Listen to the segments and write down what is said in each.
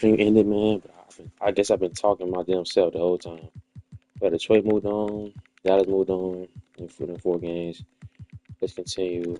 stream ended, man. But I guess I've been talking my damn self the whole time. But Detroit moved on, Dallas moved on for the 4 games. Let's continue.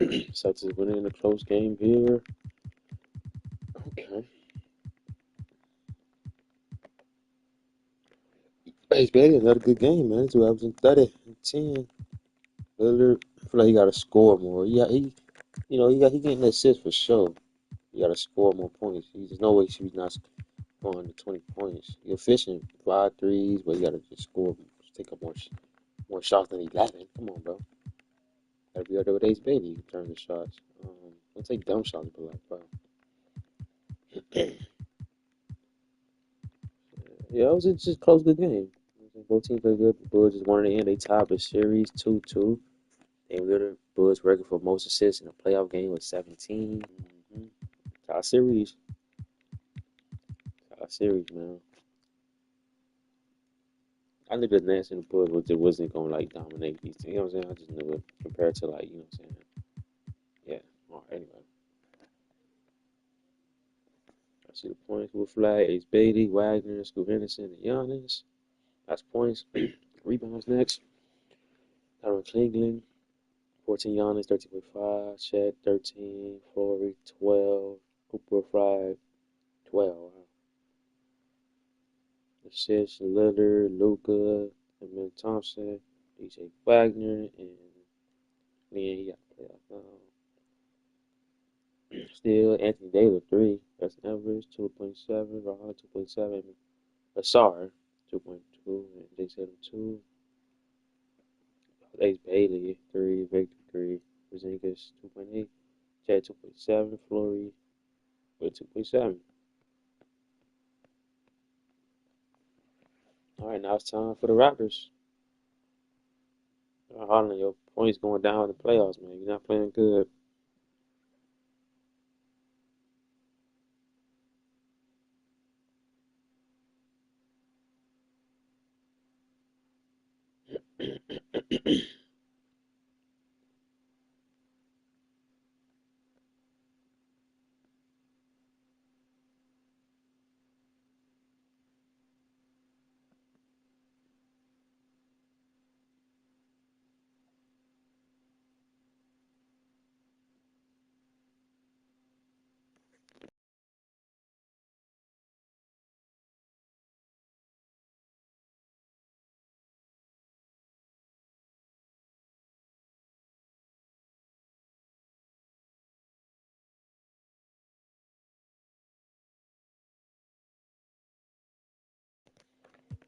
Celtics winning a close game here. Okay. Hey, Bailey, another good game, man. 2 hours and 30 and 10. Lillard, I feel like he got to score more. He getting assists for sure. You got to score more points. There's no way he should be not scoring the 20 points. You're efficient, 5 threes, but you got to just score, just take up more shots than 11. Come on, bro. Gotta be other with Ace Bailey. You can turn the shots. Don't take dumb shots, but like, bro. Yeah, it was just a close, good game. Both teams played good. The Bulls just won in the end. They tied the series 2-2. They were the Bulls record for most assists in a playoff game with 17. Mm-hmm. Tie series. Tie series, man. I knew the Nets and the Bulls wasn't gonna like dominate these teams. You know what I'm saying? I just knew it compared to like, you know what I'm saying? Yeah. All right, anyway. I see the points with flag. Ace Bailey, Wagner, Scoot Henderson, and Giannis. That's points. Rebounds next. Tyron Cleveland, 14 Giannis, 13.5. Chet, 13. Flory, 12. Cooper Flag, 12. Assists, Lillard, Luca, and Thompson, DJ Wagner, and yeah, he got playoff. Still, Anthony Davis, 3. That's average, 2.7. Rahal, 2.7. Asar, 2.2. And they said 2. Ace Bailey, 3. Victor, 3. Porzingis, 2.8. Chad, 2.7. Flory with 2.7. All right, now it's time for the Raptors. Harlan, your points going down in the playoffs, man. You're not playing good.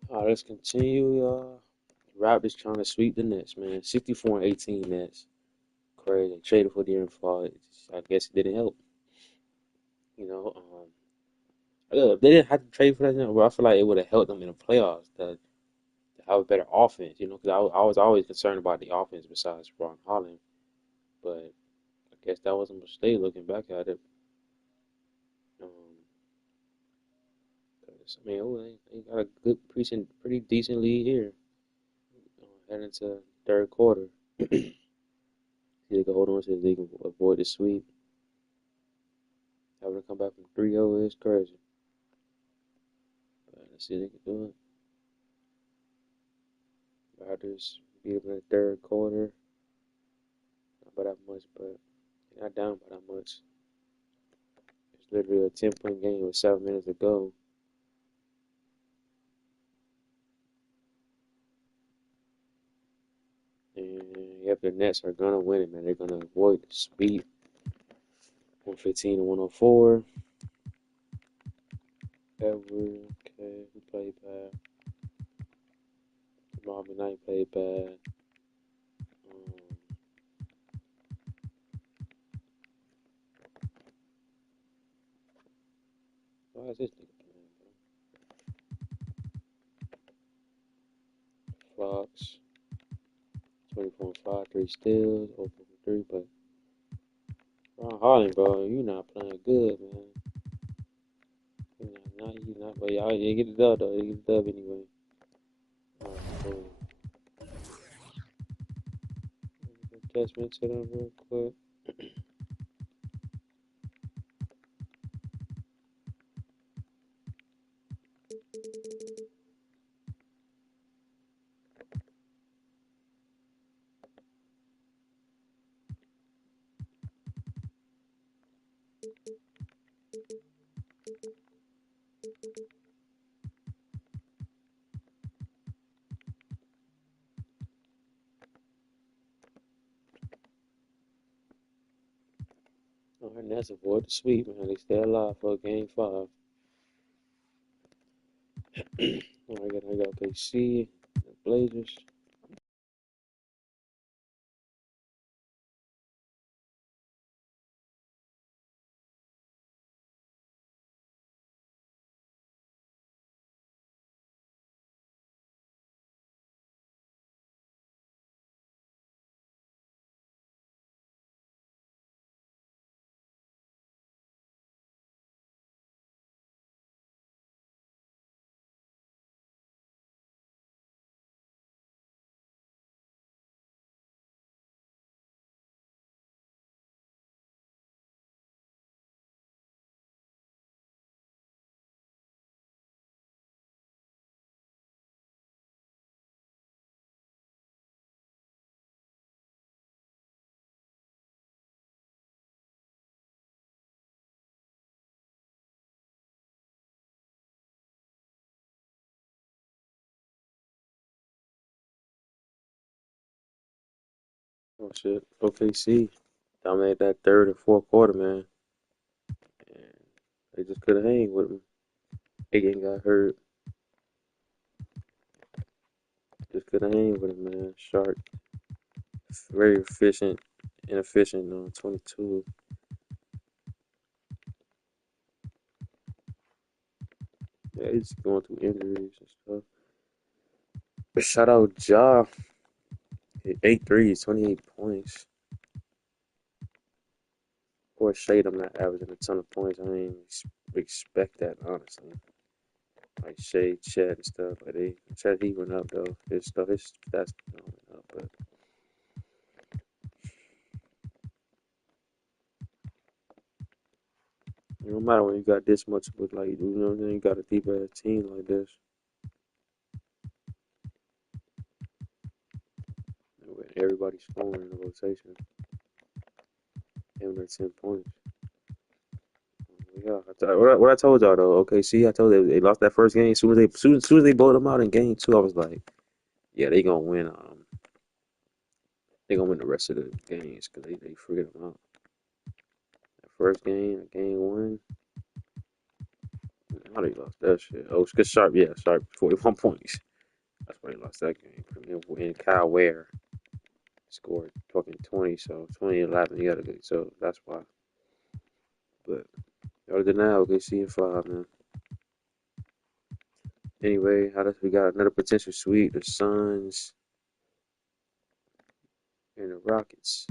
All right, let's continue, y'all. Raptors trying to sweep the Nets, man. 64-18 Nets. Crazy. They traded for De'Aaron Fox. I guess it didn't help. You know, if they didn't have to trade for that, but I feel like it would have helped them in the playoffs to have a better offense. You know, because I was always concerned about the offense besides Ron Holland. But I guess that was a mistake looking back at it. Um, 'Cause, I mean, they got a pretty decent lead here. Heading into third quarter. See they can hold on to it, they can avoid the sweep. Having to come back from 3-0 is crazy. But let's see if they can do it. Raptors beat them in the third quarter. Not by that much, but not down by that much. It's literally a 10-point game with 7 minutes to go. And yep, the Nets are gonna win it, man. They're gonna avoid the sweep. 115 to 104. Edward, okay, who played bad? Marvin Knight played bad. Um, why is this nigga playing, bro? Fox, 24 and 5, 3 steals, 0 for 3, but Ron Harlan, bro, you not playing good, man. You not, but y'all, you get the dub, though. You get the dub anyway. Alright, cool. Adjustment to them real quick. Alright, Nets avoid the sweep, man. They stay alive for game 5. Alright, I got KC, the Blazers. Oh shit, OKC dominated that third and fourth quarter, man. And they just couldn't hang with him. Higgins got hurt. Just couldn't hang with him, man. Sharp, very inefficient on 22. Yeah, he's going through injuries and stuff. But shout out Ja. Hit 8 threes, 28 points. Of course, Shade, I'm not averaging a ton of points. I didn't expect that, honestly. Like Shade, Chet, and stuff. But Chet, he went up, though. His stats went up. But it don't matter when you got this much, but like, you know what I'm saying? You got a deep ass team like this. Everybody's scoring in the rotation. Having their 10 points. Yeah, what I told y'all though. Okay, see, I told you they lost that first game. Soon as they blowed them out in game 2, I was like, yeah, they gonna win. They gonna win the rest of the games because they figured them out. That first game 1, how they lost that shit? Oh, it's because Sharp, 41 points. That's why they lost that game. And Kyle Ware scored fucking 20, so 20-11. You gotta get so that's why. But other than that, OKC in 5, man. Anyway, we got another potential sweep. The Suns and the Rockets.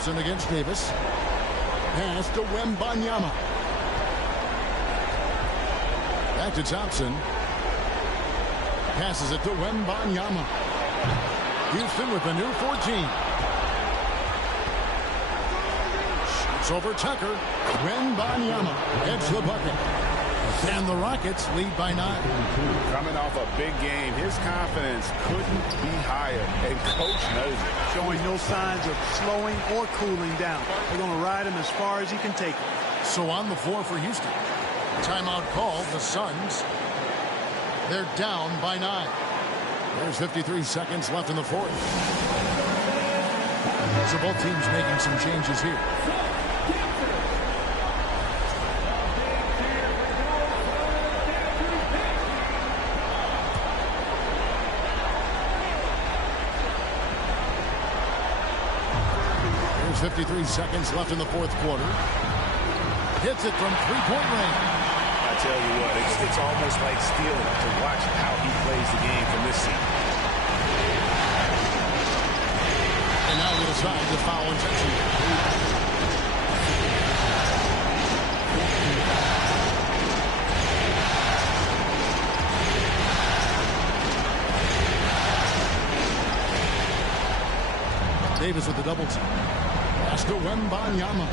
Thompson against Davis. Pass to Wembanyama. Back to Thompson. Passes it to Wembanyama. Houston with a new 14. Shoots over Tucker. Wembanyama gets the bucket. And the Rockets lead by 9. Coming off a big game, his confidence couldn't be higher, and coach knows it. Showing no signs of slowing or cooling down. They're going to ride him as far as he can take him. So on the floor for Houston. Timeout called. The Suns. They're down by 9. There's 53 seconds left in the fourth. So both teams making some changes here. There's 53 seconds left in the fourth quarter. Hits it from three-point range. I tell you what, it's almost like stealing to watch how he plays the game from this seat. And now we decide to foul intention. Davis with the double team. Pass to Wembanyama.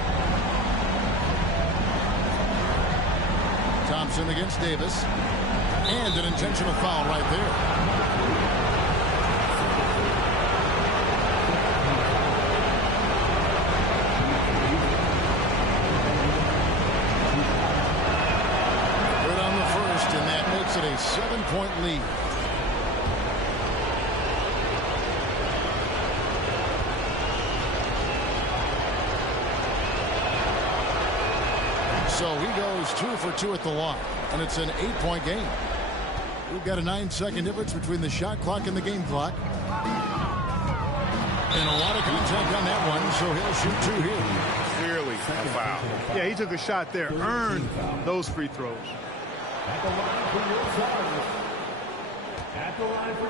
Thompson against Davis. And an intentional foul right there. Good on the first, and that makes it a 7-point lead. So he goes 2 for 2 at the line, and it's an 8-point game. We've got a 9-second difference between the shot clock and the game clock. And a lot of contact on that one, so he'll shoot 2 here. Clearly a foul. Yeah, he took a shot there, earned those free throws. At the line for your stars. At the line for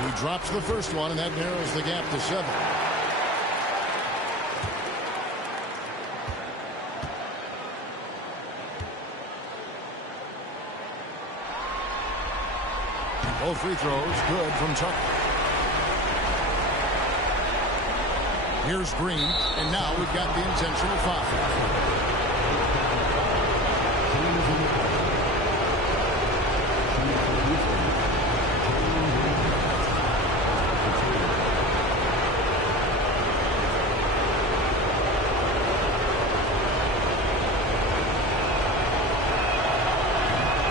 2. He drops the first one, and that narrows the gap to 7. Both free throws good from Tucker. Here's Green, and now we've got the intentional foul.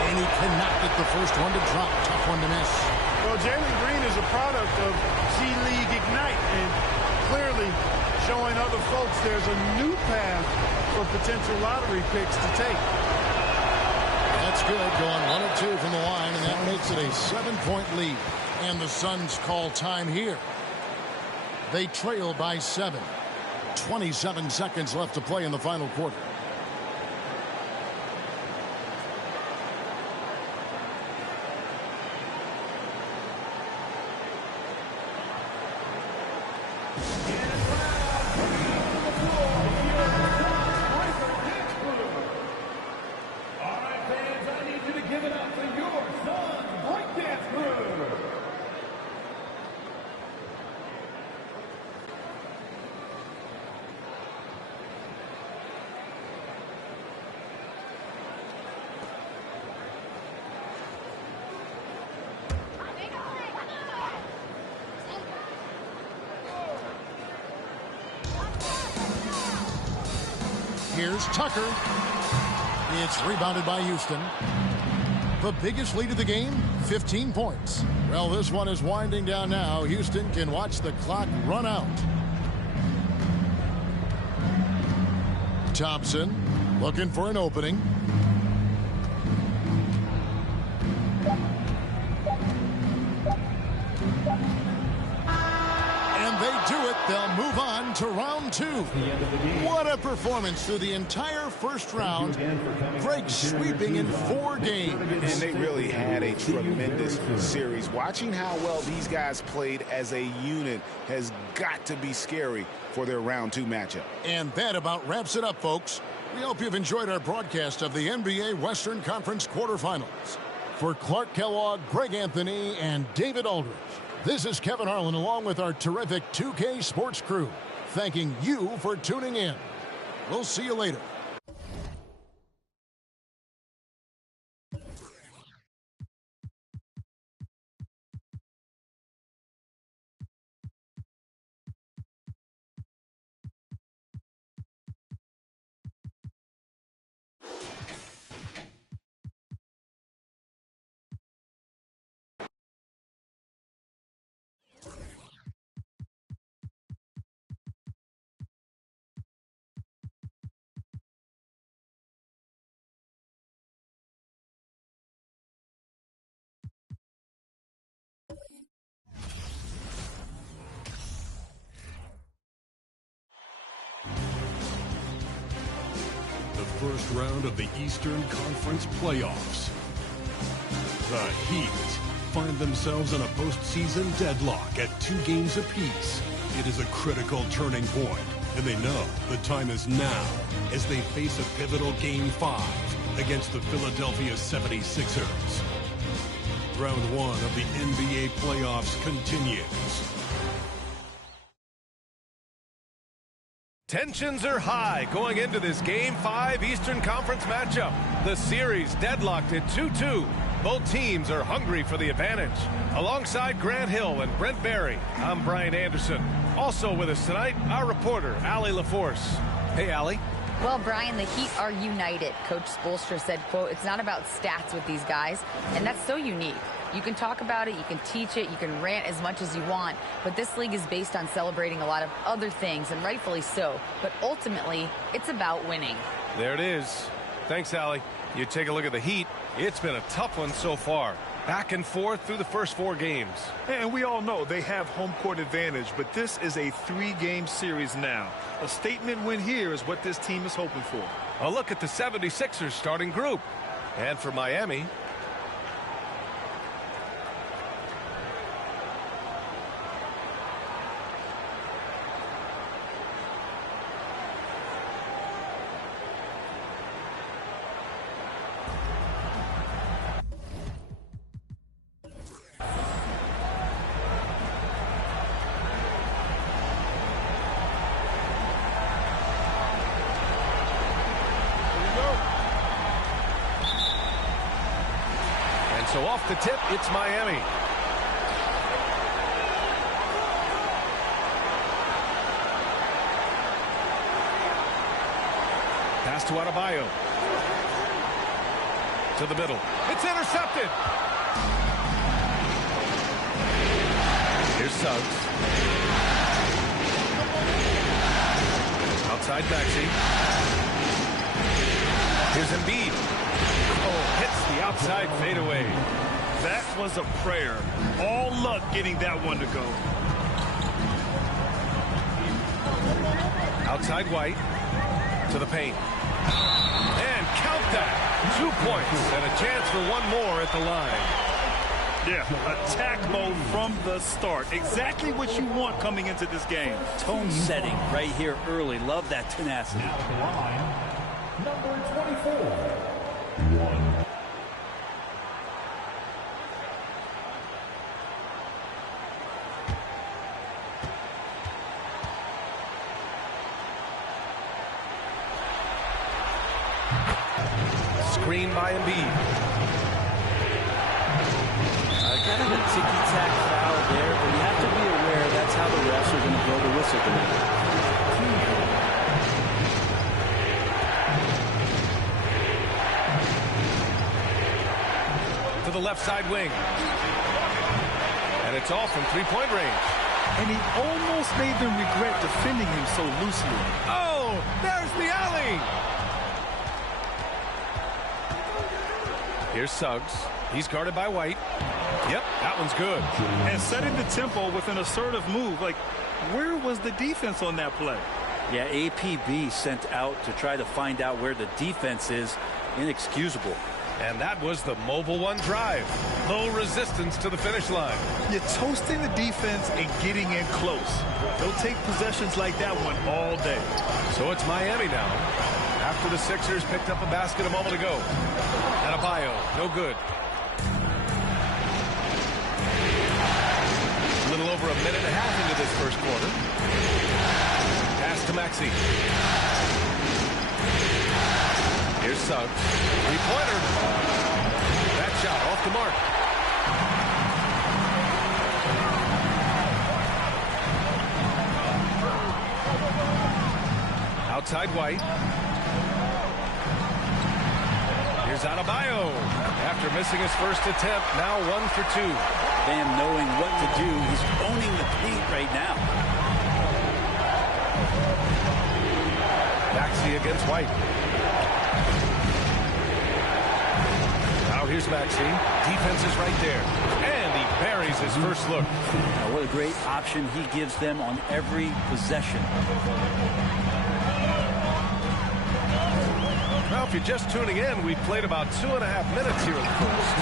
And he cannot get the first one to drop. Tough one to miss. Well, Jalen Green is a product of G-League Ignite, and clearly showing other folks there's a new path for potential lottery picks to take. That's good, going 1 of 2 from the line, and that makes it a 7-point lead. And the Suns call time here. They trail by 7. 27 seconds left to play in the final quarter. Here's Tucker. It's rebounded by Houston. The biggest lead of the game, 15 points. Well, this one is winding down now. Houston can watch the clock run out. Thompson looking for an opening. And they do it. They'll move on to round 2. What a performance through the entire first round. Drake sweeping in 4 games. And they really had a tremendous series. Watching how well these guys played as a unit has got to be scary for their round 2 matchup. And that about wraps it up, folks. We hope you've enjoyed our broadcast of the NBA Western Conference quarterfinals. For Clark Kellogg, Greg Anthony, and David Aldridge, this is Kevin Harlan along with our terrific 2K Sports crew, thanking you for tuning in. We'll see you later. First round of the Eastern Conference playoffs. The Heat find themselves in a postseason deadlock at 2 games apiece. It is a critical turning point, and they know the time is now as they face a pivotal Game 5 against the Philadelphia 76ers. Round 1 of the NBA playoffs continues. Tensions are high going into this Game 5 Eastern Conference matchup. The series deadlocked at 2-2. Both teams are hungry for the advantage. Alongside Grant Hill and Brent Barry, I'm Brian Anderson. Also with us tonight, our reporter, Allie LaForce. Hey, Allie. Well, Brian, the Heat are united. Coach Spoelstra said, quote, "It's not about stats with these guys," and that's so unique. You can talk about it, you can teach it, you can rant as much as you want, but this league is based on celebrating a lot of other things, and rightfully so. But ultimately, it's about winning. There it is. Thanks, Allie. You take a look at the Heat. It's been a tough one so far. Back and forth through the first 4 games. And we all know they have home court advantage, but this is a 3-game series now. A statement win here is what this team is hoping for. A look at the 76ers starting group. And for Miami, so off the tip, it's Miami. Pass to Adebayo. To the middle. It's intercepted. Here's Suggs. Outside Maxey. Here's Embiid. Oh, hits the outside fadeaway. That was a prayer. All luck getting that one to go. Outside White. To the paint. And count that. 2 points and a chance for one more at the line. Yeah, attack mode from the start. Exactly what you want coming into this game. Tone setting right here early. Love that tenacity. At the line, number 24, 1. Screen by Embiid. Kind of a ticky-tack foul there, but you have to be aware that's how the refs are going to blow the whistle tonight. To the left side wing. And it's all from three-point range. And he almost made them regret defending him so loosely. Oh, there's the alley. Here's Suggs. He's guarded by White. Yep, that one's good. And setting the tempo with an assertive move. Like, where was the defense on that play? Yeah, APB sent out to try to find out where the defense is. Inexcusable. And that was the mobile one drive. Low resistance to the finish line. You're toasting the defense and getting in close. They'll take possessions like that one all day. So it's Miami now. After the Sixers picked up a basket a moment ago. Adebayo, no good. A little over a minute and a half into this first quarter. Pass to Maxey. Here's Suggs. Three-pointer. That shot off the mark. Outside White. Here's Adebayo. After missing his first attempt, now 1 for 2. Bam knowing what to do. He's owning the paint right now. Maxey against White. Now here's Maxey. Defense is right there. And he buries his first look. Now, what a great option he gives them on every possession. Well, if you're just tuning in, we've played about 2.5 minutes here in the first.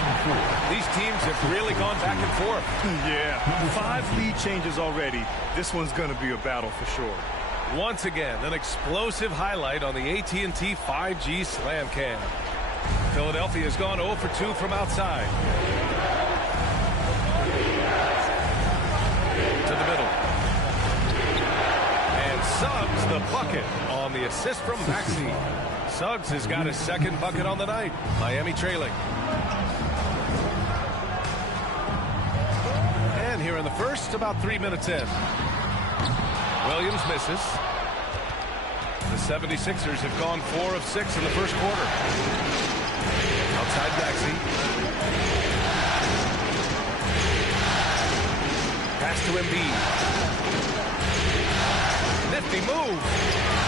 These teams have really gone back and forth. Yeah, 5 lead changes already. This one's going to be a battle for sure. Once again, an explosive highlight on the AT&T 5G Slam Cam. Philadelphia has gone 0 for 2 from outside. To the middle. And Suggs the bucket on the assist from Maxey. Suggs has got his second bucket on the night. Miami trailing. And here in the first, about 3 minutes in. Williams misses. The 76ers have gone 4 of 6 in the first quarter. Outside Maxey. Pass to Embiid. Nifty move.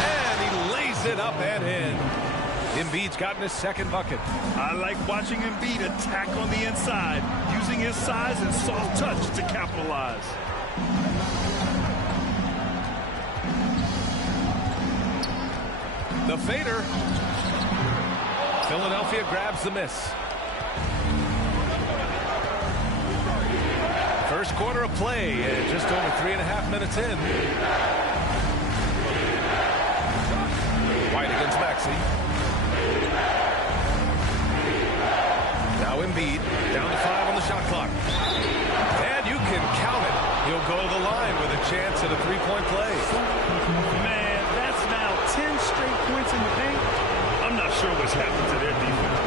And he lays it up and in. Embiid's gotten his second bucket. I like watching Embiid attack on the inside, using his size and soft touch to capitalize. The fader. Philadelphia grabs the miss. First quarter of play and just over 3.5 minutes in. White against Maxey. Now Embiid down to 5 on the shot clock. And you can count it. He'll go to the line with a chance at a 3-point play. Man, that's now 10 straight points in the paint. I'm not sure what's happened to their defense.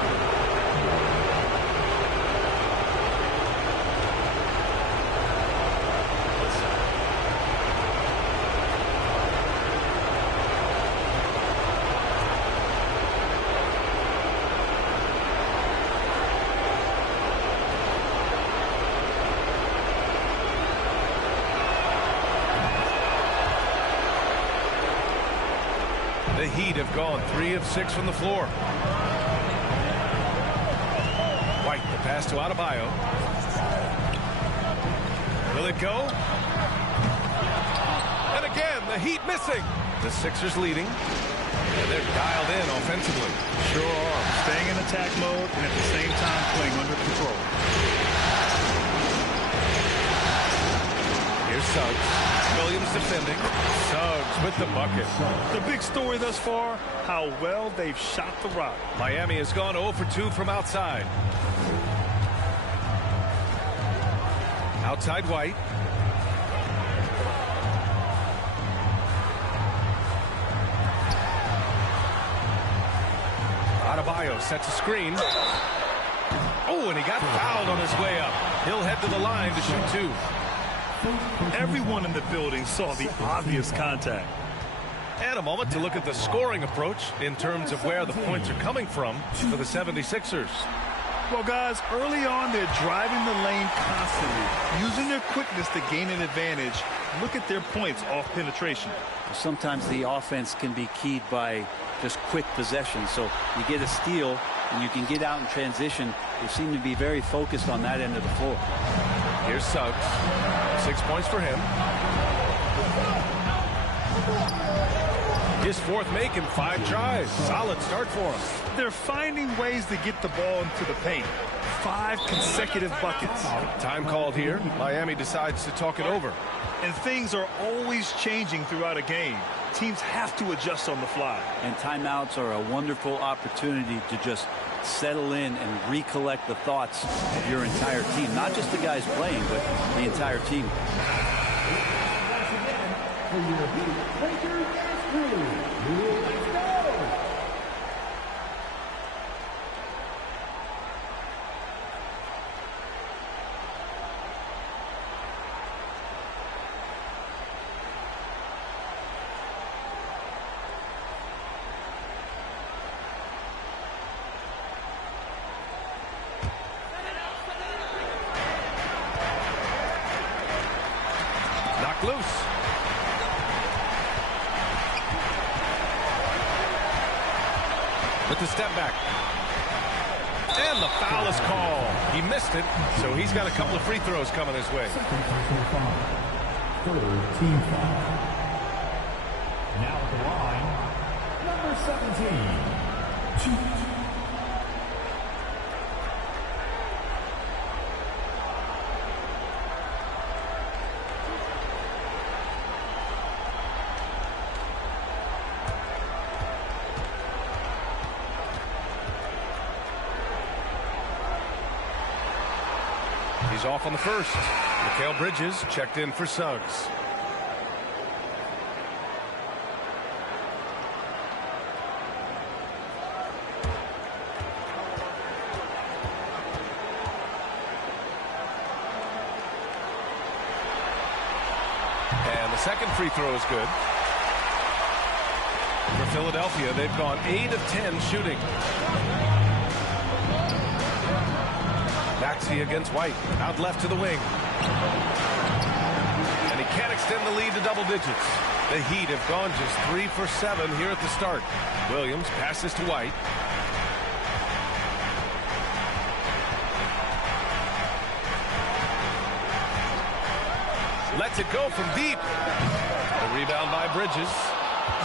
The Heat have gone 3 of 6 from the floor. White, the pass to Adebayo. Will it go? And again, the Heat missing. The Sixers leading. And they're dialed in offensively. Sure are. Staying in attack mode and at the same time playing under control. Here's Suggs. Williams defending. Suggs with the bucket. The big story thus far, how well they've shot the rock. Miami has gone 0 for 2 from outside. Outside White. Adebayo sets a screen. Oh, and he got fouled on his way up. He'll head to the line to shoot 2. Everyone in the building saw the obvious contact. And a moment to look at the scoring approach in terms of where the points are coming from for the 76ers. Well, guys, early on, they're driving the lane constantly, using their quickness to gain an advantage Look at their points off penetration. Sometimes the offense can be keyed by just quick possession. So you get a steal and you can get out in transition. They seem to be very focused on that end of the floor. Here's Suggs. 6 points for him. His fourth make in 5 tries. Solid start for him. They're finding ways to get the ball into the paint. 5 consecutive buckets. Time called here. Miami decides to talk it over. And things are always changing throughout a game. Teams have to adjust on the fly. And timeouts are a wonderful opportunity to just settle in and recollect the thoughts of your entire team. Not just the guys playing, but the entire team. Loose. With the step back. And the foul is called. He missed it, so he's got a couple of free throws coming his way. Third team foul. Now at the line, number 17. He's off on the first. Mikal Bridges checked in for Suggs. And the second free throw is good. For Philadelphia, they've gone 8 of 10 shooting. Maxey against White. Out left to the wing. And he can't extend the lead to double digits. The Heat have gone just 3 for 7 here at the start. Williams passes to White. Lets it go from deep. The rebound by Bridges.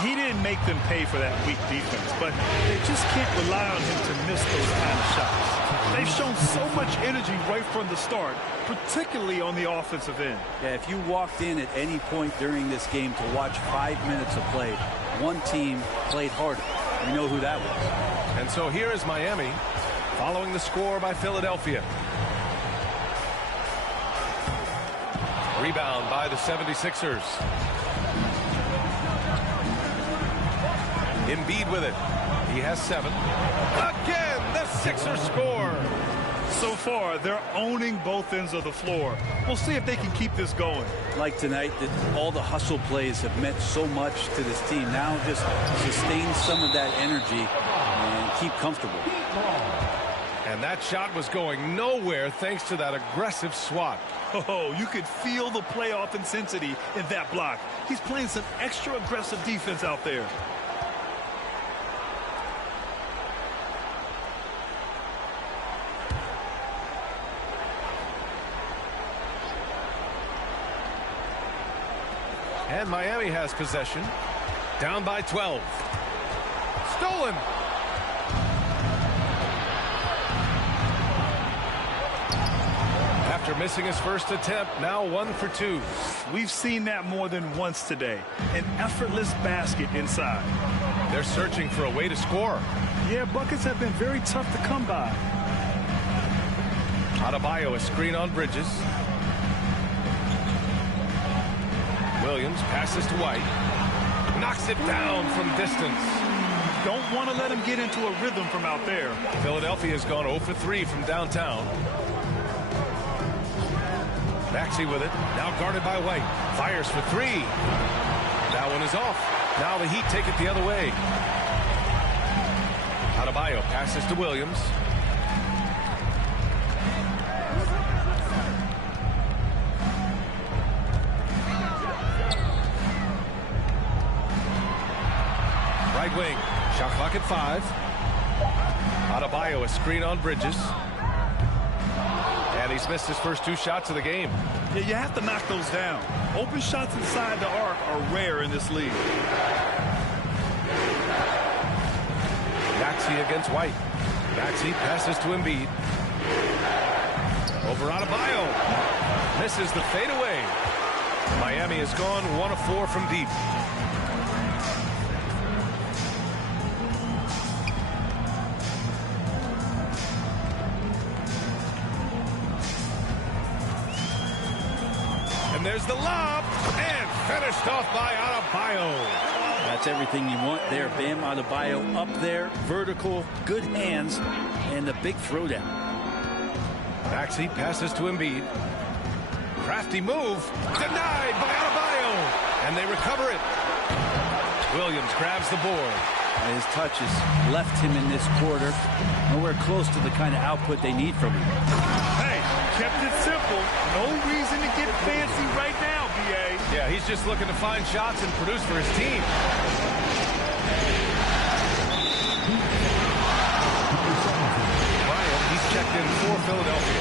He didn't make them pay for that weak defense, but they just can't rely on him to miss those kind of shots. They've shown so much energy right from the start, particularly on the offensive end. Yeah, if you walked in at any point during this game to watch 5 minutes of play, one team played harder. We know who that was. And so here is Miami following the score by Philadelphia. Rebound by the 76ers. Embiid with it. He has 7. Again, the Sixers score. So far, they're owning both ends of the floor. We'll see if they can keep this going. Like tonight, that all the hustle plays have meant so much to this team. Now just sustain some of that energy and keep comfortable. And that shot was going nowhere thanks to that aggressive swat. Oh, you could feel the playoff intensity in that block. He's playing some extra aggressive defense out there. And Miami has possession. Down by 12. Stolen. After missing his first attempt, now 1 for 2. We've seen that more than once today. An effortless basket inside. They're searching for a way to score. Yeah, buckets have been very tough to come by. Adebayo, a screen on Bridges. Williams passes to White. Knocks it down from distance. Don't want to let him get into a rhythm from out there. Philadelphia has gone 0 for 3 from downtown. Maxey with it. Now guarded by White. Fires for 3. That one is off. Now the Heat take it the other way. Adebayo passes to Williams. right wing. Shot clock at 5. Adebayo, a screen on Bridges. And he's missed his first 2 shots of the game. Yeah, you have to knock those down. Open shots inside the arc are rare in this league. Maxey against White. Maxey passes to Embiid. Over Adebayo. Misses the fadeaway. Miami has gone 1 of 4 from deep. And there's the lob. And finished off by Adebayo. That's everything you want there. Bam Adebayo up there, vertical, good hands, and a big throwdown. Maxey passes to Embiid. Crafty move. Denied by Adebayo. And they recover it. Williams grabs the board. His touches left him in this quarter. Nowhere close to the kind of output they need from him. Hey, kept it simple. No reason to get fancy right now, B.A. Yeah, he's just looking to find shots and produce for his team. Bryant, he's checked in for Philadelphia.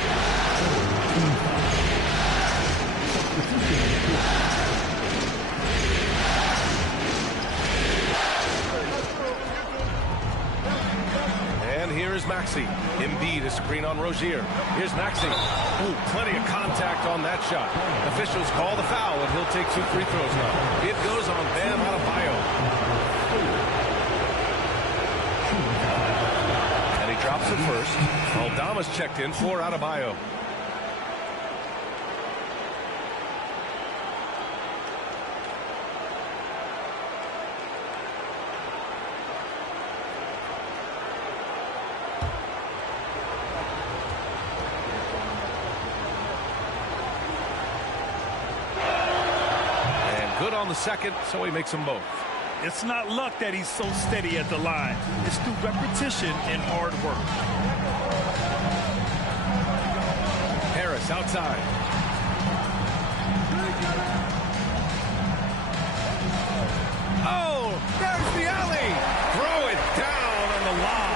And here is Maxey. Embiid, a screen on Rozier. Here's Maxey. Ooh, plenty of contact on that shot. Officials call the foul, and he'll take 2 free throws now. It goes on Bam Adebayo. And he drops it first. Aldama's checked in for Adebayo. Good on the second, so he makes them both. It's not luck that he's so steady at the line. It's through repetition and hard work. Harris outside. Oh, there's the alley. Throw it down on the lob.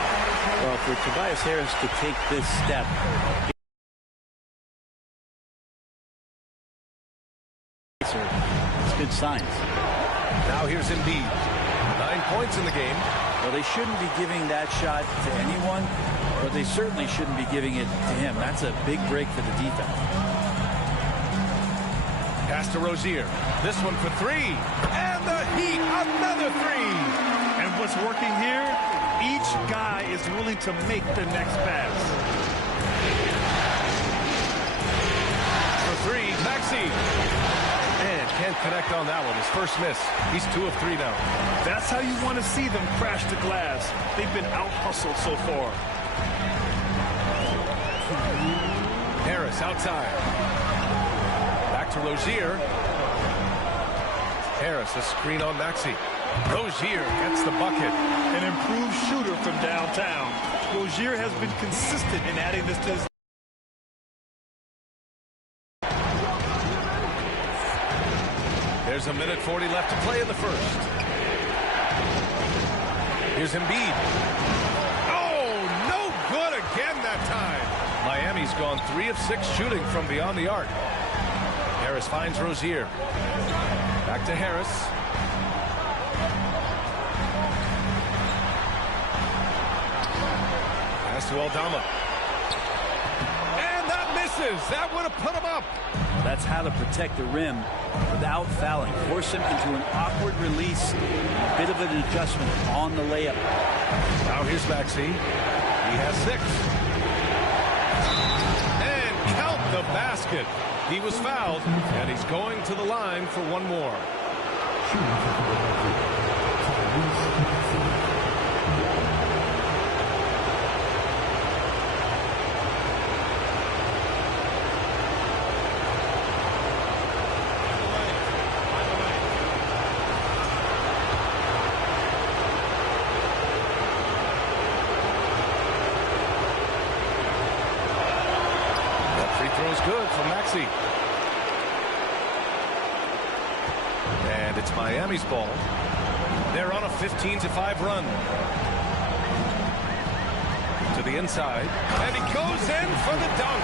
Well, for Tobias Harris to take this step, it's good signs. Now here's Embiid. 9 points in the game. Well, they shouldn't be giving that shot to anyone, but they certainly shouldn't be giving it to him. That's a big break for the defense. Pass to Rozier. This one for 3. And the Heat, another 3. And what's working here, each guy is willing to make the next pass. For 3, Maxey. And can't connect on that one. His first miss. He's 2 of 3 now. That's how you want to see them crash the glass. They've been out-hustled so far. Harris outside. Back to Rozier. Harris, a screen on Maxey. Rozier gets the bucket. An improved shooter from downtown. Rozier has been consistent in adding this to his. There's a minute 40 left to play in the first. Here's Embiid. Oh, no good again that time. Miami's gone 3 of 6 shooting from beyond the arc. Harris finds Rozier. Back to Harris. Pass to Aldama. And that misses. That would have put him up. That's how to protect the rim without fouling. Force him into an awkward release. A bit of an adjustment on the layup. Now here's Maxey. He has 6. And count the basket. He was fouled, and he's going to the line for one more. Throw's good for Maxey. And it's Miami's ball. They're on a 15-5 run. To the inside, and he goes in for the dunk.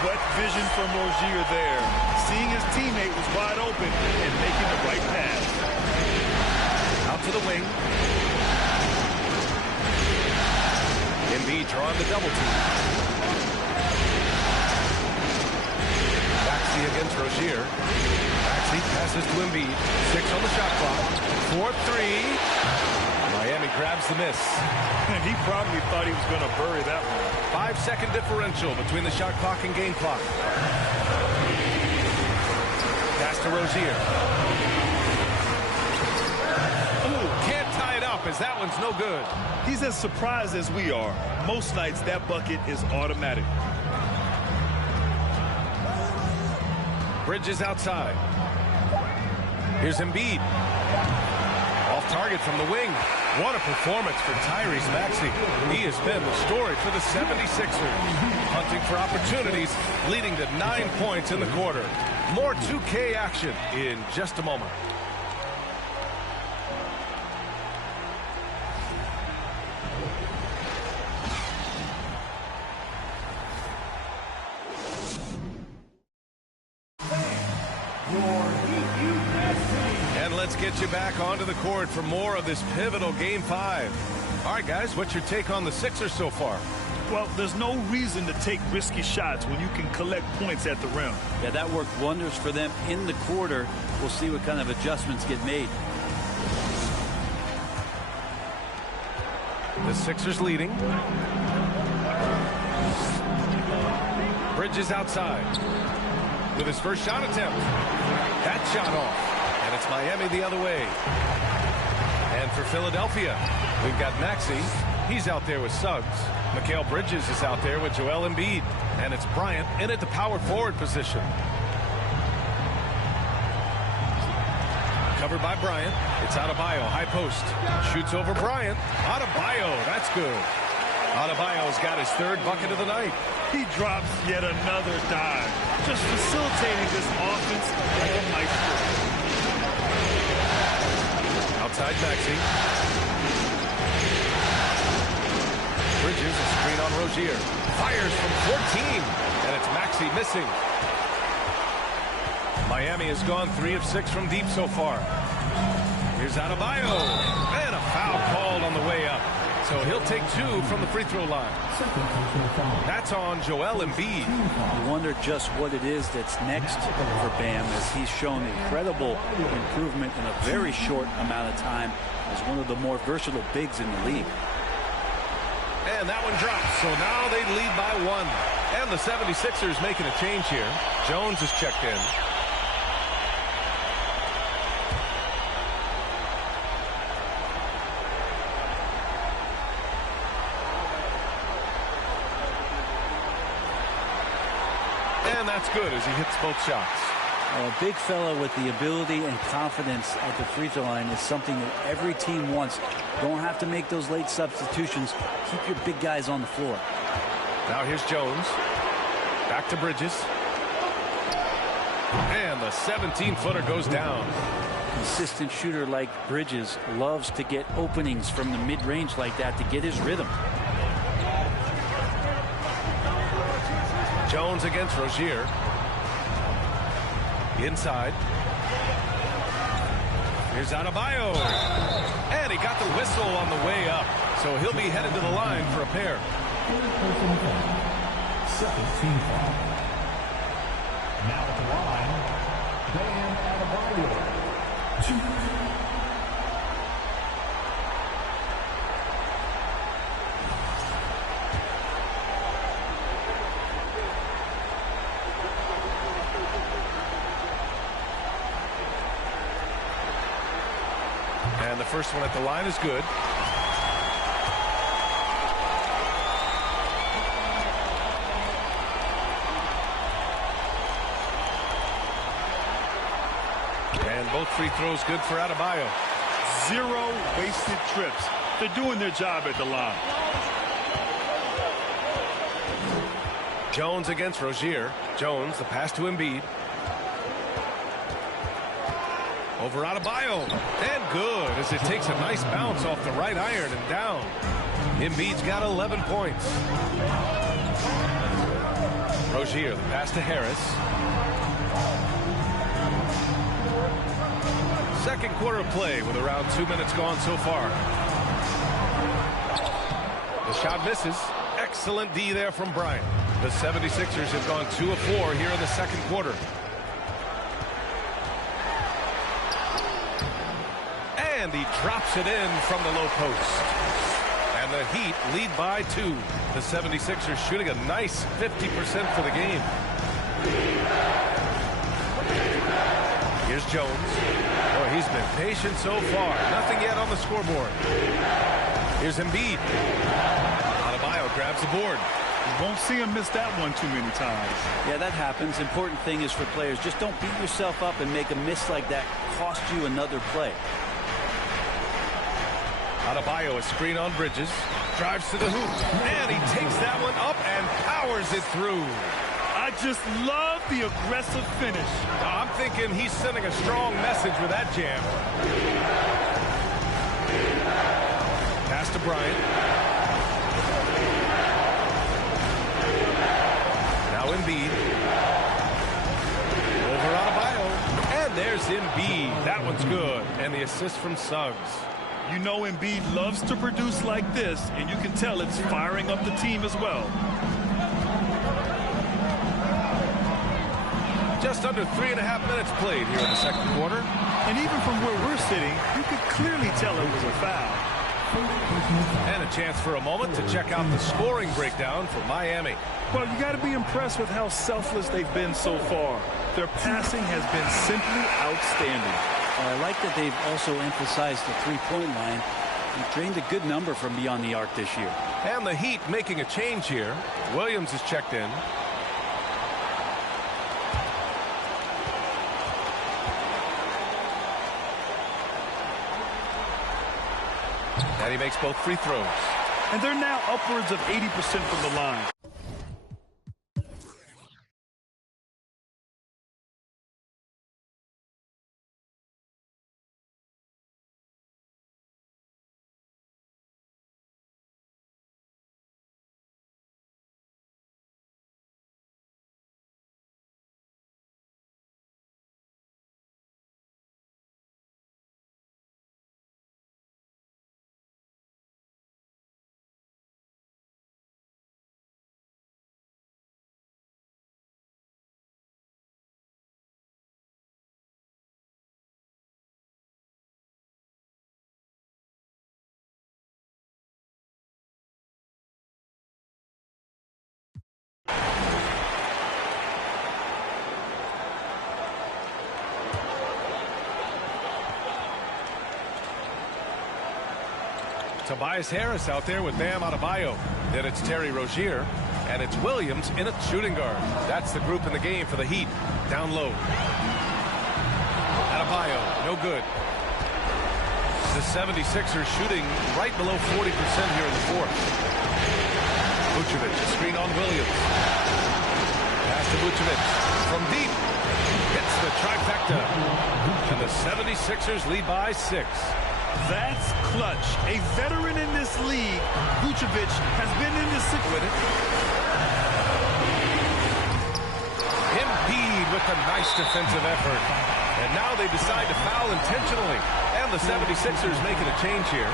What vision from Rozier there. Seeing his teammate was wide open and making the right pass. Out to the wing. Embiid drawing the double team. Maxey against Rozier. Maxey passes to Embiid. 6 on the shot clock. 4-3. Miami grabs the miss. And he probably thought he was going to bury that one. 5-second differential between the shot clock and game clock. Pass to Rozier. Ooh, can't tie it up as that one's no good. He's as surprised as we are. Most nights that bucket is automatic. Bridges outside. Here's Embiid. Off target from the wing. What a performance for Tyrese Maxey. He has been the story for the 76ers. Hunting for opportunities, leading to 9 points in the quarter. More 2K action in just a moment. And let's get you back onto the court for more of this pivotal Game 5. All right, guys, what's your take on the Sixers so far? Well, there's no reason to take risky shots when you can collect points at the rim. Yeah, that worked wonders for them in the quarter. We'll see what kind of adjustments get made. The Sixers leading. Bridges outside with his first shot attempt. That shot off. And it's Miami the other way. And for Philadelphia, we've got Maxey. He's out there with Suggs. Mikal Bridges is out there with Joel Embiid. And it's Bryant in at the power forward position. Covered by Bryant. It's Adebayo, high post. Shoots over Bryant. Adebayo, that's good. Adebayo's got his third bucket of the night. He drops yet another dive. Just facilitating this offense like a maestro. Outside Maxey. Bridges, a screen on Rozier. Fires from 14. And it's Maxey missing. Miami has gone 3 of 6 from deep so far. Here's Adebayo. And a foul called on the way up. So he'll take 2 from the free throw line. That's on Joel Embiid. You wonder just what it is that's next for Bam, as he's shown incredible improvement in a very short amount of time as one of the more versatile bigs in the league. And that one drops. So now they lead by 1. And the 76ers making a change here. Jones is checked in. And that's good as he hits both shots. A big fella with the ability and confidence at the free throw line is something that every team wants. Don't have to make those late substitutions. Keep your big guys on the floor. Now here's Jones. Back to Bridges. And the 17-footer goes down. Consistent shooter like Bridges loves to get openings from the mid-range like that to get his rhythm. Jones against Rozier. Inside. Here's Adebayo. And he got the whistle on the way up. So he'll be headed to the line for a pair. Second team foul. Now at the line, Bam Adebayo. 2. And the first one at the line is good. And both free throws good for Adebayo. 0 wasted trips. They're doing their job at the line. Jones against Rozier. Jones, the pass to Embiid. Over Adebayo. And good as it takes a nice bounce off the right iron and down. Embiid's got 11 points. Rozier, the pass to Harris. Second quarter play with around 2 minutes gone so far. The shot misses. Excellent D there from Bryant. The 76ers have gone 2 of 4 here in the second quarter. And he drops it in from the low post. And the Heat lead by 2. The 76ers shooting a nice 50% for the game. Here's Jones. Oh, he's been patient so far. Nothing yet on the scoreboard. Here's Embiid. Adebayo grabs the board. You won't see him miss that one too many times. Yeah, that happens. Important thing is for players, just don't beat yourself up and make a miss like that cost you another play. Adebayo, a screen on Bridges. Drives to the hoop. And he takes that one up and powers it through. I just love the aggressive finish. I'm thinking he's sending a strong message with that jam. Pass to Bryant. Now Embiid. Over Adebayo. And there's Embiid. That one's good. And the assist from Suggs. You know Embiid loves to produce like this, and you can tell it's firing up the team as well. Just under 3.5 minutes played here in the second quarter. And even from where we're sitting, you could clearly tell it was a foul. And a chance for a moment to check out the scoring breakdown for Miami. Well, you got to be impressed with how selfless they've been so far. Their passing has been simply outstanding. I like that they've also emphasized the three-point line. They drained a good number from beyond the arc this year. And the Heat making a change here. Williams is checked in. And he makes both free throws. And they're now upwards of 80% from the line. Tobias Harris out there with Bam Adebayo. Then it's Terry Rozier. And it's Williams in a shooting guard. That's the group in the game for the Heat. Down low. Adebayo, no good. The 76ers shooting right below 40% here in the fourth. Vucevic, a screen on Williams. Pass to Vucevic from deep. Hits the trifecta. And the 76ers lead by 6. That's clutch. A veteran in this league, Vucevic, has been in this with it. Embiid with a nice defensive effort. And now they decide to foul intentionally. And the 76ers making a change here.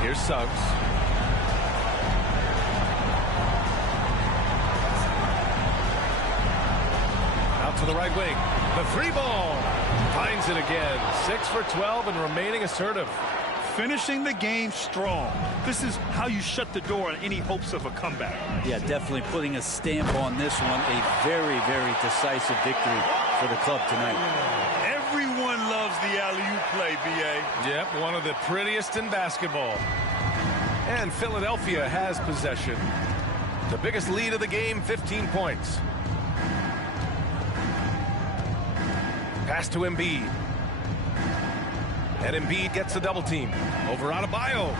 Here's Suggs. To the right wing. The free ball. Finds it again. 6 for 12 and remaining assertive. Finishing the game strong. This is how you shut the door on any hopes of a comeback. Yeah, definitely putting a stamp on this one. A very, very decisive victory for the club tonight. Everyone loves the alley-oop play, B.A. Yep, one of the prettiest in basketball. And Philadelphia has possession. The biggest lead of the game, 15 points. Pass to Embiid. And Embiid gets a double team. Over Adebayo.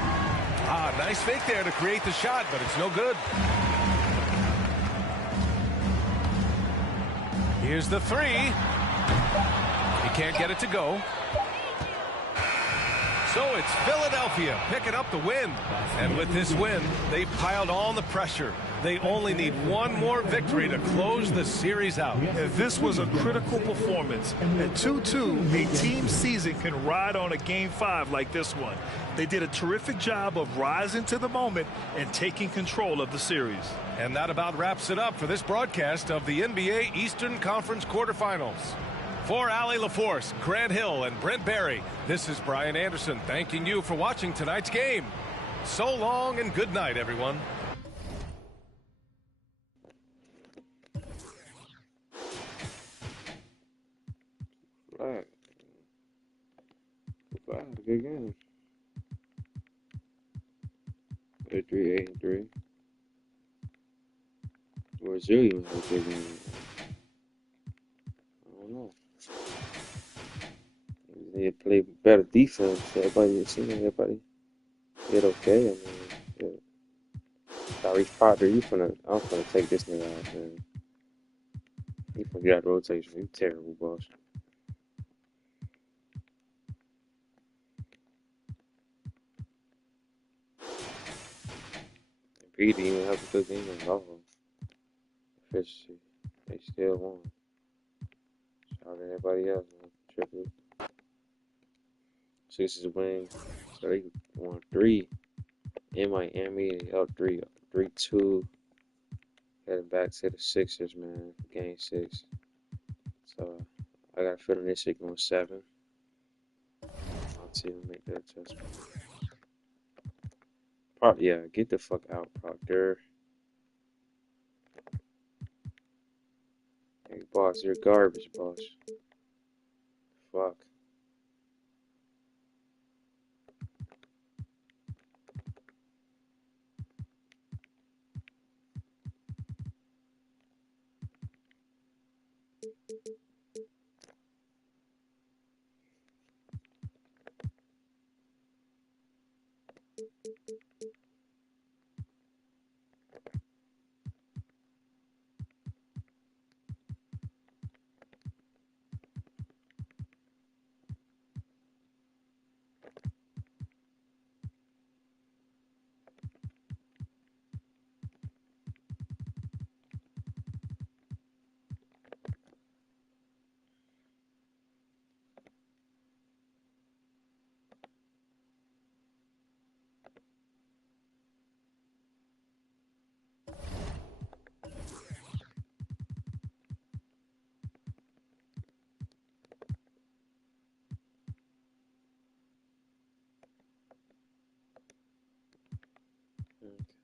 Nice fake there to create the shot, but it's no good. Here's the three. He can't get it to go. So it's Philadelphia picking up the win. And with this win, they've piled on the pressure. They only need one more victory to close the series out. And this was a critical performance. At 2-2, a team season can ride on a Game 5 like this one. They did a terrific job of rising to the moment and taking control of the series. And that about wraps it up for this broadcast of the NBA Eastern Conference quarterfinals. For Allie LaForce, Grant Hill, and Brent Barry, this is Brian Anderson thanking you for watching tonight's game. So long and good night, everyone. Right. Goodbye. Good game. 3-8-3. Or Zillion had a good game. I don't know. They play better defense. Everybody, it seemed like everybody did okay. I mean, yeah. Tyrese Potter, I'm gonna take this nigga out, man. He gonna get out the rotation. You terrible, boss. He didn't even have a good game at all. Efficiency. They still won. Shout out to everybody else, man. Triple. Sixers win. So they won 3 in Miami. They up 3-2. Heading back to the Sixers, man. Game 6. So I got a feeling this shit going 7. I'll see him make that adjustment. Yeah, get the fuck out, Proctor. Hey, boss, you're garbage, boss. Fuck.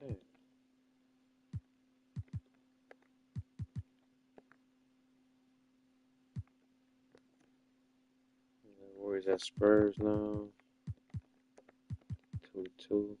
Okay. Warriors at Spurs now. 2-2.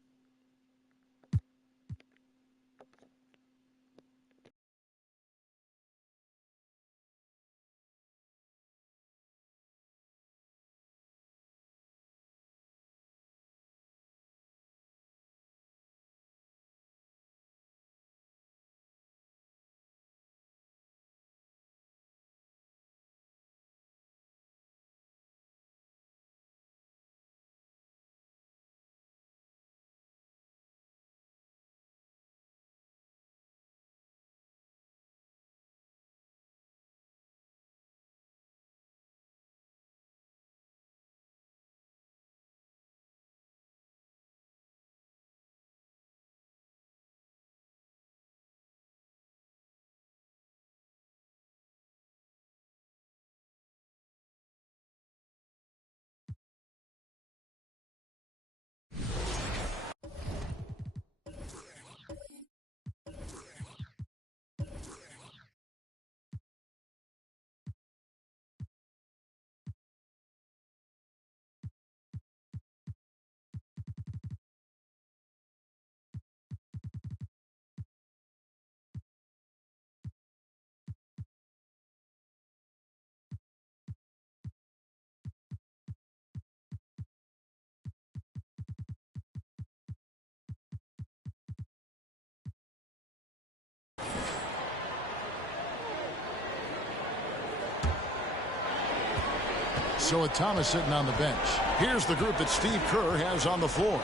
So with Thomas sitting on the bench, here's the group that Steve Kerr has on the floor.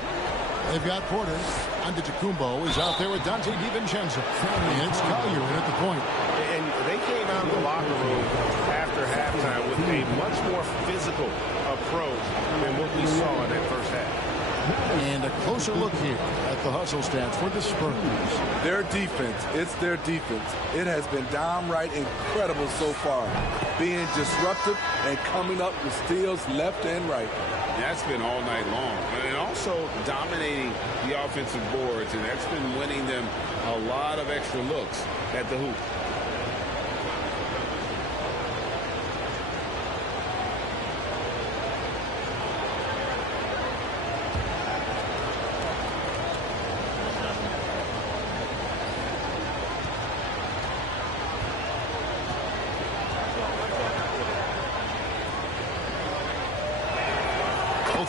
They've got Porter. Antetokounmpo is out there with Dante DiVincenzo. And it's Collier in at the point. And they came out of the locker room after halftime with a much more physical approach than what we saw in that first half. And a closer look here at the hustle stats for the Spurs. Their defense, it's their defense. It has been downright incredible so far. Being disruptive and coming up with steals left and right. That's been all night long. And also dominating the offensive boards, and that's been winning them a lot of extra looks at the hoop.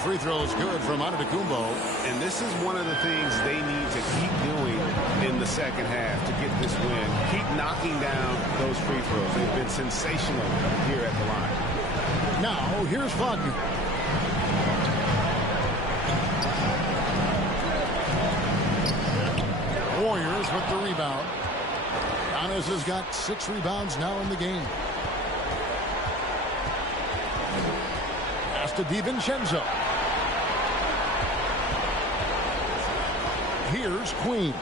Free throws good from Antetokounmpo. And this is one of the things they need to keep doing in the second half to get this win. Keep knocking down those free throws. They've been sensational here at the line. Now, here's Wagner. Warriors with the rebound. Giannis has got 6 rebounds now in the game. Pass to DiVincenzo. Here's Queen.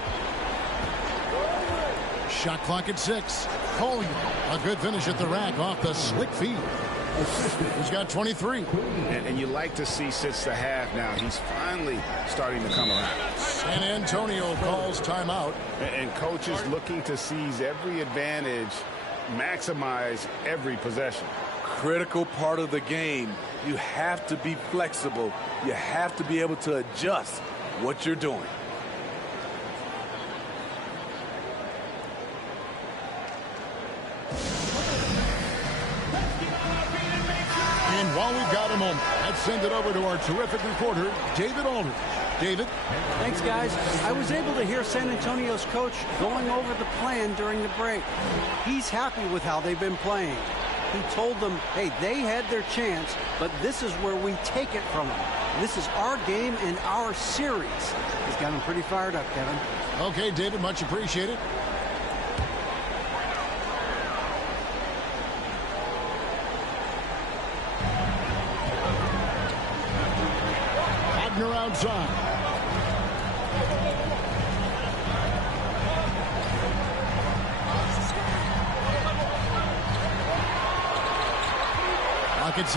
Shot clock at 6. Collier, a good finish at the rack off the slick feed. He's got 23. And you like to see since the half now, he's finally starting to come around. San Antonio calls timeout. And coaches looking to seize every advantage, maximize every possession. Critical part of the game. You have to be flexible. You have to be able to adjust what you're doing. And while we've got a moment, let's send it over to our terrific reporter, David Aldridge. David? Thanks, guys. I was able to hear San Antonio's coach going over the plan during the break. He's happy with how they've been playing. He told them, hey, they had their chance, but this is where we take it from them. This is our game and our series. He's got them pretty fired up, Kevin. Okay, David, much appreciated. Wagner outside. Clock at 6.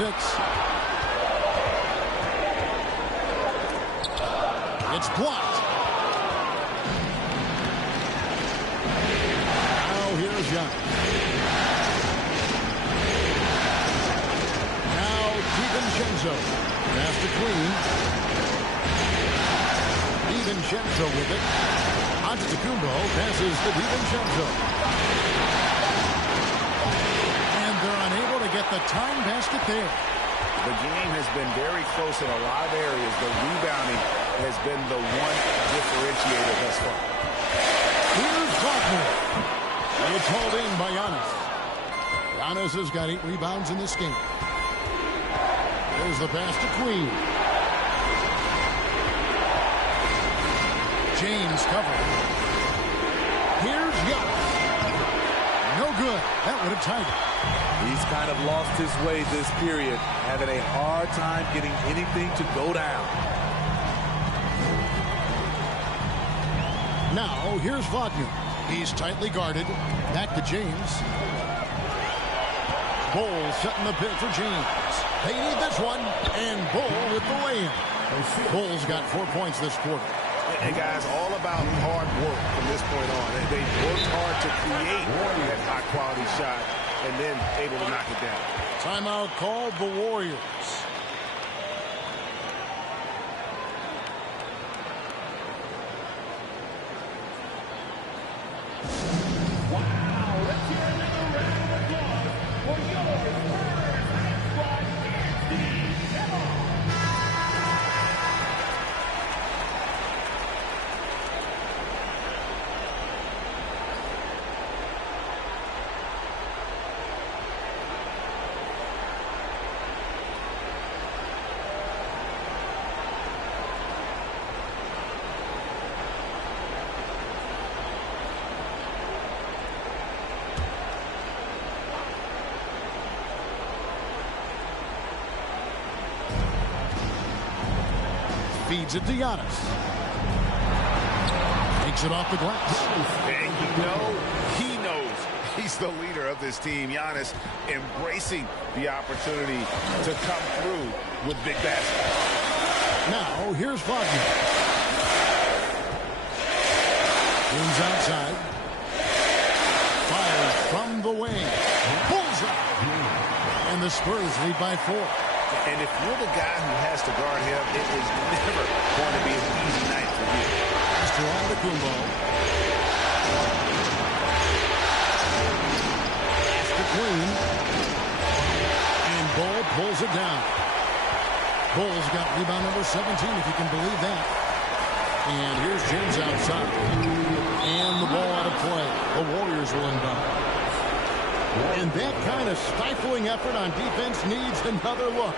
It's blocked. Now here's Young. Now DiVincenzo. Pass to Queen. DiVincenzo with it. Antetokounmpo passes to DiVincenzo. And they're unable to get the time basket there. The game has been very close in a lot of areas. The rebounding has been the one differentiator thus far. Here's Wagner. It's hauled in by Giannis. Giannis has got 8 rebounds in this game. There's the pass to Queen. James covered. Here's Young. No good. That would have tied it. He's kind of lost his way this period, having a hard time getting anything to go down. Now, here's Wagner. He's tightly guarded. Back to James. Bull setting the pin for James. They need this one. And Bull with the lay-in. Bull's got 4 points this quarter. And guys, all about hard work from this point on. They've worked hard to create that high-quality shot and then able to knock it down. Timeout called the Warriors. Wow, let's hear another round of applause for your first squad, Nancy. Come on. Feeds it to Giannis. Takes it off the glass. And he knows he's the leader of this team. Giannis embracing the opportunity to come through with big baskets. Now, here's Wagner. Wings outside. Fires from the wing. Pulls up. And the Spurs lead by 4. And if you're the guy who has to guard him, it is never going to be an easy night for you. Pass to Antetokounmpo. Pass to Queen. And Bull pulls it down. Bull's got rebound number 17, if you can believe that. And here's James outside. And the ball out of play. The Warriors will inbound. And that kind of stifling effort on defense needs another look.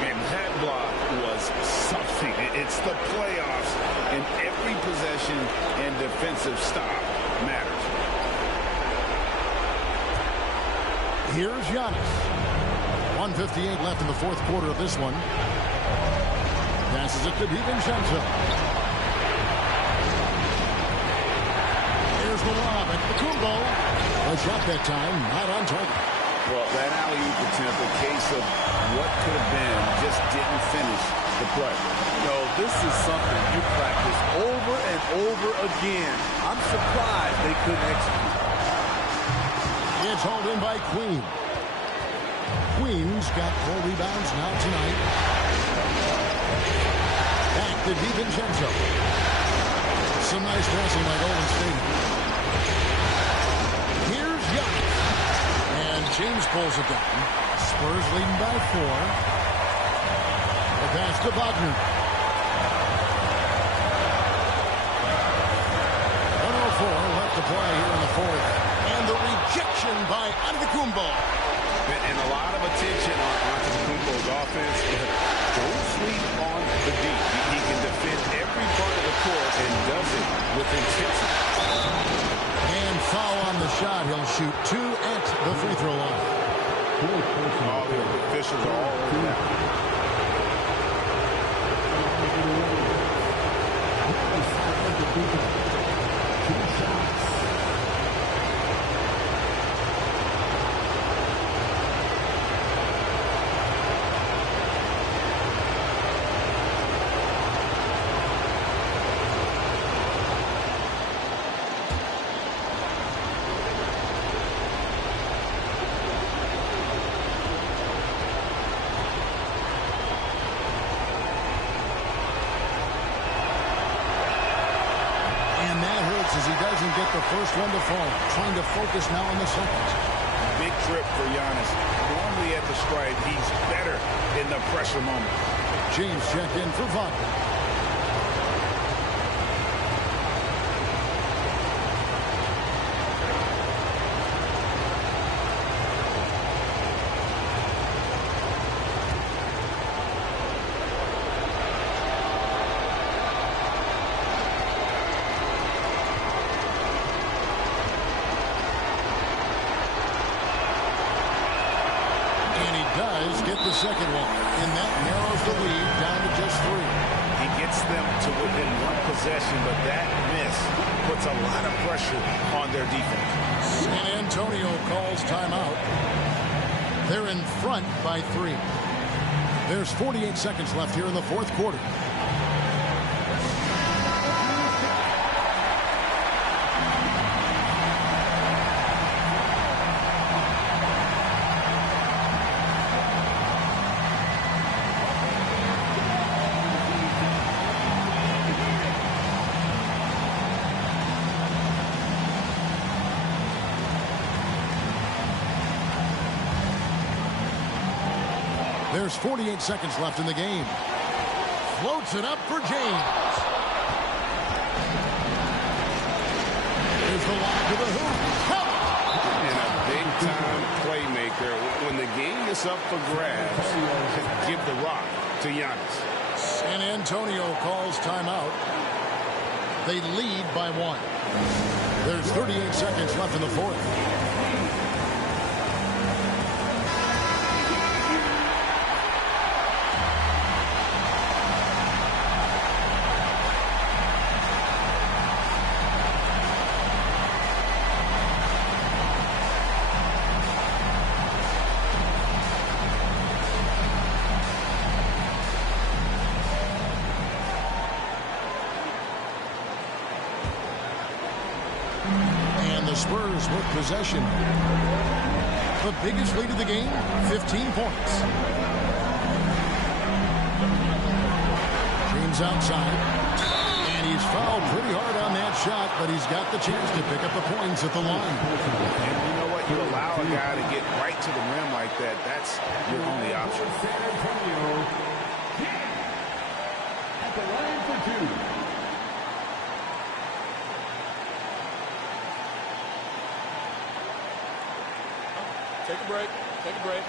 And that block was something. It's the playoffs, and every possession and defensive stop matters. Here's Giannis. 1:58 left in the fourth quarter of this one. Passes it to DiVincenzo. Here's the lob at Antetokounmpo. A shot that time, not on target. Well, that alley-oop attempt, a case of what could have been, just didn't finish the play. No, this is something you practice over and over again. I'm surprised they couldn't execute. It's hauled in by Queen. Queen's got 4 rebounds now tonight. Back to DiVincenzo. Some nice passing by Golden State. Here's Giannis. And James pulls it down. Spurs leading by 4. The pass to Wagner. 1:04 left to play here in the fourth. And the rejection by Antetokounmpo. And a lot of attention on Antetokounmpo's offense. Don't sleep on the D. He can defend every part of the court and does it with intensity. And foul on the shot. He'll shoot 2 at the free throw line. All the officials are all over that. As he doesn't get the first one to fall. Trying to focus now on the second. Big trip for Giannis. Normally at the stripe, he's better in the pressure moment. James checked in for Wagner. Get the second one, and that narrows the lead down to just 3. He gets them to within 1 possession, but that miss puts a lot of pressure on their defense. San Antonio calls timeout. They're in front by 3. There's 48 seconds left here in the fourth quarter. There's 48 seconds left in the game. Floats it up for James. There's the lob to the hoop. And a big-time playmaker. When the game is up for grabs, give the rock to Giannis. San Antonio calls timeout. They lead by 1. There's 38 seconds left in the fourth. the Spurs with possession. The biggest lead of the game, 15 points. James outside. And he's fouled pretty hard on that shot, but he's got the chance to pick up the points at the line. And you know what? You allow a guy to get right to the rim like that. That's your only option. San Antonio at the line for two. Take a break.